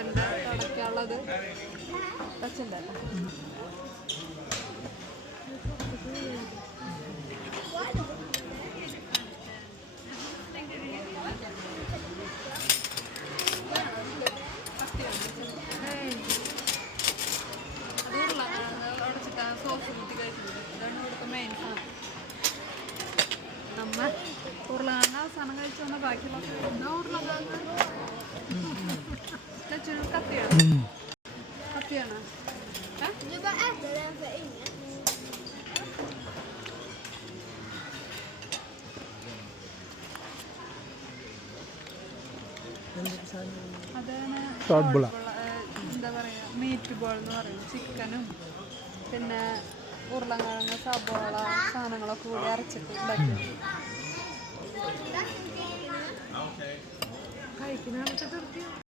കിച്ചണിൻ്റെ തുടയ്ക്കാനുള്ളത് ടച്ചുണ്ട്. Sauce കൂട്ടി കഴിക്കുന്നത് ഇതാണ് ഇവിടുത്തെ മെയിൻ സാധനം. നമ്മ ഉരുളക്കിഴങ്ങ് അവസാനം കഴിച്ചു വന്ന ബാക്കിയുള്ളൊക്കെ എന്താ ഉരുളക്കിഴങ്ങ് കത്തിയാണ് കത്തിയാണ് അതാണ് എന്താ പറയുക മീറ്റ് ബോൾ എന്ന് പറയും. ചിക്കനും പിന്നെ ഉരുളക്കിഴങ്ങ് സബോള സാധനങ്ങളൊക്കെ കൂടി അരച്ചിട്ട് ഉണ്ടാക്കി കഴിക്കുന്ന